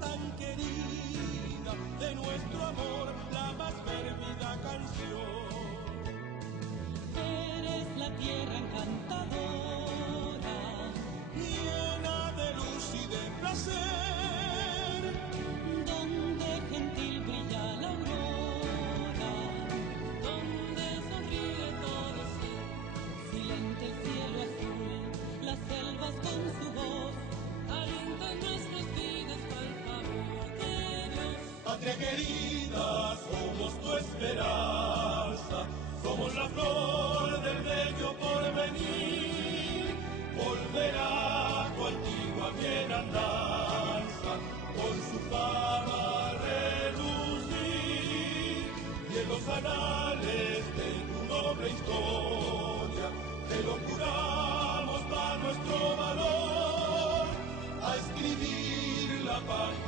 tan querida, de nuestro amor la más férvida canción. Eres la tierra encantadora, llena de luz y de placer, donde gentil brilla la aurora, donde sonríe todo ser, silente el cielo azul, las selvas con su voz, alientan nuestras vidas al favor de Dios. Patria querida, somos tu esperanza, somos la flor del bello porvenir. Volverá tu antigua bienandanza, con su fama relucir, y en los anales de tu noble historia, te lo juramos, va nuestro valor, a escribir la página